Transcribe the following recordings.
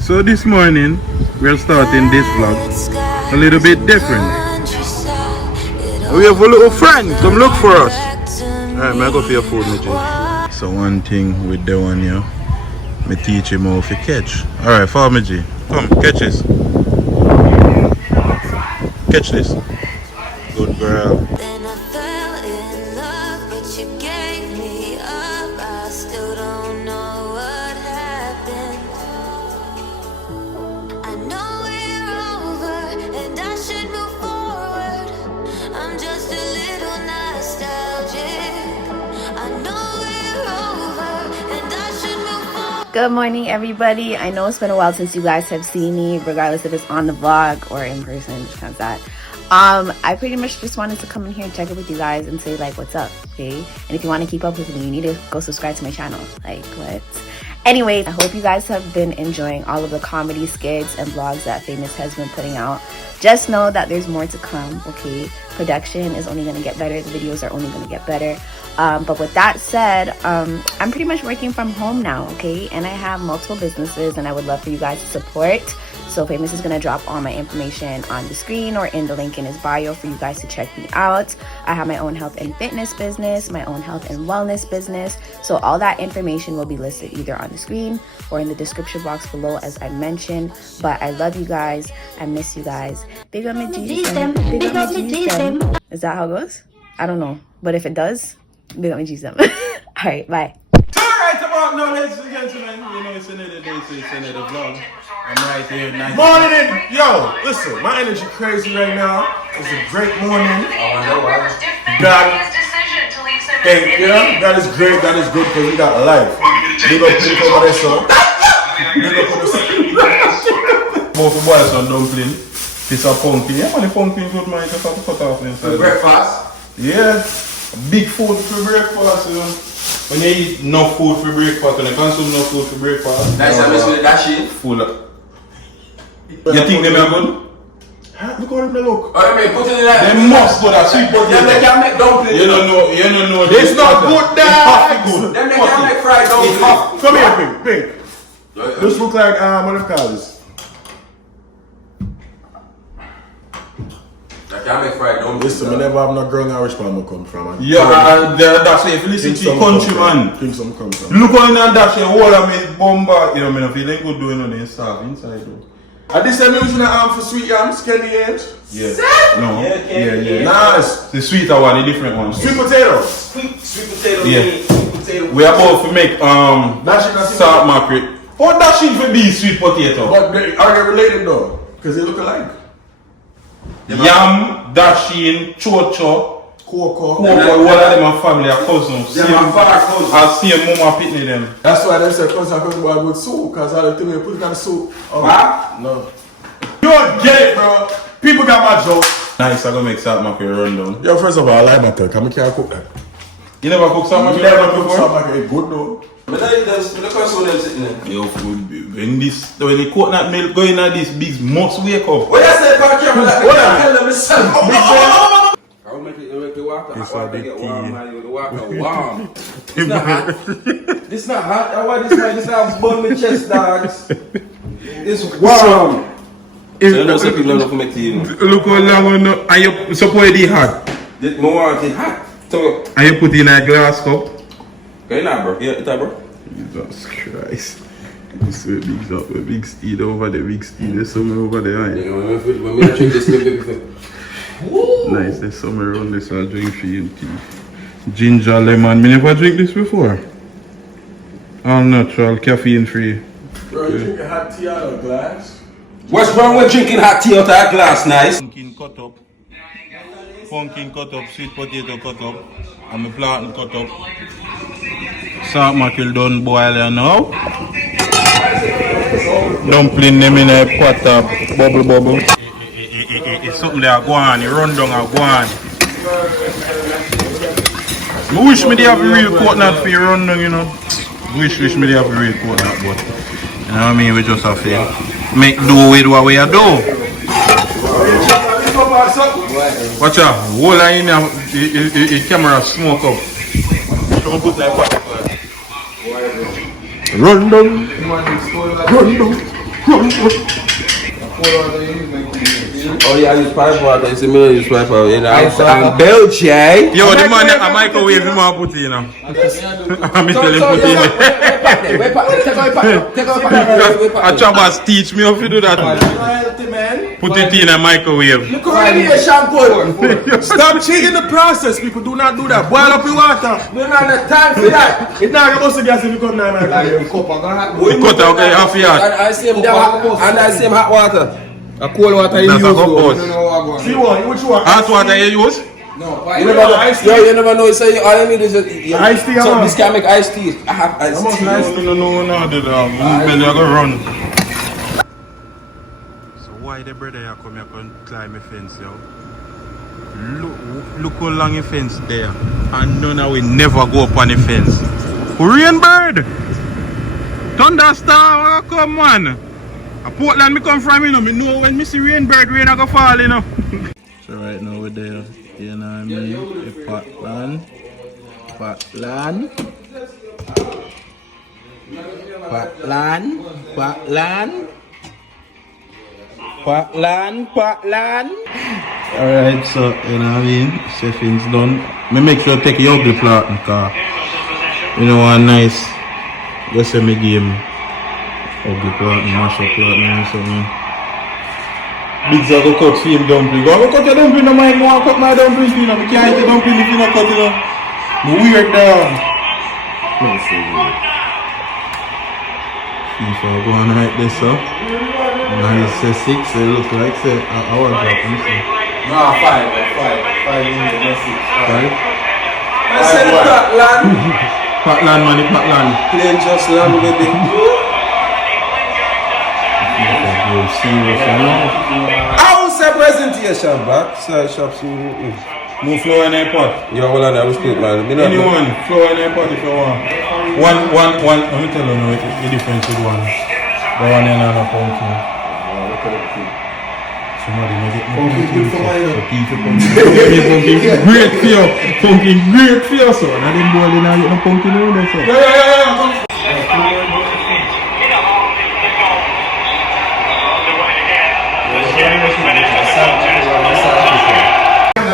So this morning we're starting this vlog a little bit different. We have a little friend come look for us. Alright, man, go for your food, Mijay. So one thing with the one here, me teach him how to catch. Alright, follow me, G. Come, catch this. Catch this. Good girl. Good morning, everybody. I know it's been a while since you guys have seen me, regardless if it's on the vlog or in person, just kind of that. I pretty much just wanted to come in here and check up with you guys and say, like, what's up, okay? And if you want to keep up with me, you need to go subscribe to my channel. Like, what? Anyways, I hope you guys have been enjoying all of the comedy skits and vlogs that Famous has been putting out. Just know that there's more to come, okay? Production is only going to get better. The videos are only going to get better. But with that said, I'm pretty much working from home now, okay? And I have multiple businesses and I would love for you guys to support. So Famous is going to drop all my information on the screen or in the link in his bio for you guys to check me out. I have my own health and fitness business, my own health and wellness business. So all that information will be listed either on the screen or in the description box below, as I mentioned. But I love you guys. I miss you guys. Big up my G's. Big up my G's. Is that how it goes? I don't know. But if it does, big up my G's. Alright, bye. Alright, about now, ladies and gentlemen. You know, it's another day, so it's another vlog. I'm right here. Nice Morning! Yo, listen, my energy crazy right now. It's a great morning. God, thank you. That is great. That is good because we got life. Big up people over there, so. Big up on the both the boys are dumpling. It's a pumpkin. Yeah, man, the pumpkin good, man. Just have to cut off inside. For breakfast? Yeah. Big food for breakfast, you know. When you eat enough food for breakfast, when you consume enough food for breakfast. Nice, I'm just with that shit. Full up. You think they are good? Look how they look. I mean, put it in that. They must go that sweet potato. Them they can make dumplings. You don't know. It's not good, It's half Dad. good. Them they can make fried dumplings. Come here, Pink. This look like, what do you call this? They can make fried dumplings. Listen, I never have no growing Irish man I come from. Yeah, that's why if you listen to country man. Think some come from. Look on that dash and all of me bomba. You know, me not feeling good doing on the inside though. And this time using the arm for sweet yams, candy yams. Yeah. No. Yeah. Nice. The sweeter one, the different one. Sweet potato. Sweet potato. Yeah. Sweet potato. We are about to make salt mackerel. Oh, that should be sweet potato. But are they related though? Because they look alike. Yam, dasheen, chocho, Cocoa. all of them are family, are cousins. Them are far cousins. I'll see a mama pitney them. That's why they say cousin boy good soup. Because all the time you put it on the soup. Oh, What? no. You don't get it, bro. People got my joke. Nice, I'm gonna make salt mackerel run down. Yo, first of all, I like mackerel. Because I can't cook that. You never cook salt You mackerel never cook salt before? mackerel. It's good though. But I can't show them sitting there. Yo, when the coconut milk going at this big must wake up. What you say about camera? Like, what I tell them is I will make the water It's hot. a big Get tea. warm, man. The water warm. It's not hot. This not hot. I want this not burn my chest, dogs. It's warm. So those people don't make tea. Look how long are you suppose it hot? This more want it hot. So, Are you put in a glass cup? okay, now, bro. Yeah, it's bro. Jesus Christ. You see a big steed over there, big steed, there's somewhere over there. Right? When me drink this, Nice, there's somewhere around this I'll drink for you tea. Ginger lemon, me never drink this before. All natural, caffeine free. Bro, you drink a hot tea out of a glass? What's wrong with drinking hot tea out of a glass, nice? Pumpkin cut up, sweet potato cut up, and my plantain cut up. Salt mackerel done boiling now. Dumpling them in a pot of bubble. It's something that go on, it run down and go on. I wish me they have a real coconut for you run down, you know. Wish me they have a real coconut, but you know what I mean, we just have to make do with what we are doing. Watch out, hold on in the camera smoke up. Don't put like what? Run down. Oh yeah, I use pipe water. You see me use pipe water. You know, I'm Belgian. Yo, the man a microwave him a put in. I'm tell him put in. A Chabas teach me how to do that. Put it in a microwave. Stop cheating the process, people. Do not do that. Boil up your water. We don't have time for that. It's not going to gas if you come now, man. The cutter, okay, half yard. And I see him hot water. A cold water you use. That's a good boss. See what? Which one? Hot water you use? No, you never know. Yo, you never know. So all you need is iced tea. So this can make iced tea. I have iced tea. No, belly I go run. So why the brother you come here and climb a fence, yo? Look how long a fence there. And none of we never go up on the fence. Rain bird! Thunderstorm, come on! A Portland me come from, you know, me know when me see rain bird, rain I go fall, you know. So right now we're there, you know what I mean? The Portland. Alright, so you know what I mean? Chefing's done. Me make sure I take your ugly plot in the car. You know what nice. Just say me game. Ugly plot and mash up plot and something. Biggs are go cut same dumpling. Go cut your dumpling, no mind, no cut my dumpling, you know. I can't eat the dumpling if you not cut, you know. Me weird dog. Let's see. If I go on like this, so. Now he says 6, so it looks like say, I want to drop him, so. No, 5 minutes, not 6. 5? I said Portland. Portland, man, Portland. Plain just land with it. I will say presentation back. Side shops you. No flour in a pot. You are well on that, we speak, man. Anyone, flour in a pot if you want. One, let me tell you now, the difference with one. The one in another pumpkin. Somebody make it pumpkin for pumpkin great for you. Pumpkin great for you, son. I didn't boil in and get no pumpkin in there, son.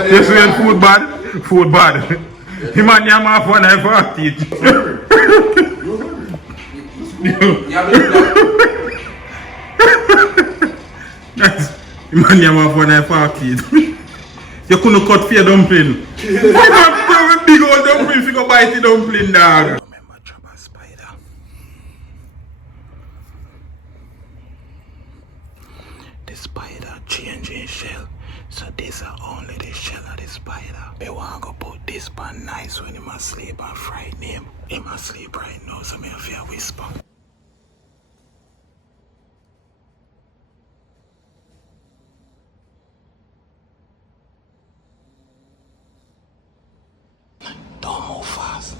This when food bad. Him and your man for knife for teeth. Him and your man for knife for teeth. You couldn't cut for your dumpling. You got big old dumpling if you go bite the dumpling, dog. Remember Trouble Spider. The spider changing shell. So this are only the shell of the spider. We want to put this pan nice when he must sleep and frighten him. He must sleep right now, so me have to whisper. Don't move fast.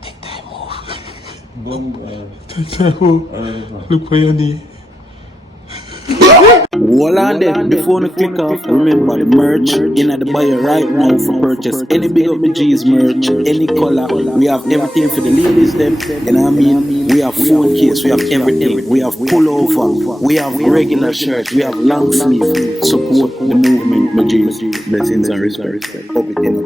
Take time move. Take time move. Look for your knee. Hold on then, before you click off, remember the merch in the bio right now for purchase. Any Big Up My G's merch, any color, we have everything for the ladies them, you know what I mean? We have phone case, we have everything, we have pullover, we have regular shirts, we have long sleeve. Support the movement, my G's. Blessings and respect. Up it in